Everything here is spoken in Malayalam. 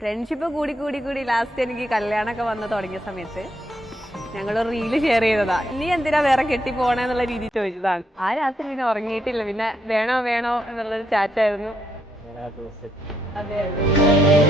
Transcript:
ഫ്രണ്ട്ഷിപ്പ് കൂടി കൂടി കൂടി ലാസ്റ്റ് എനിക്ക് കല്യാണമൊക്കെ വന്ന് തുടങ്ങിയ സമയത്ത് ഞങ്ങൾ റീല് ഷെയർ ചെയ്തതാ. നീ എന്തിനാ വേറെ കെട്ടി പോണെന്നുള്ള രീതിയിൽ ചോദിച്ചതാണ്. ആ രാത്രി പിന്നെ ഉറങ്ങിയിട്ടില്ല. പിന്നെ വേണോ വേണോ എന്നുള്ളൊരു ചാറ്റായിരുന്നു. അതെ അതെ.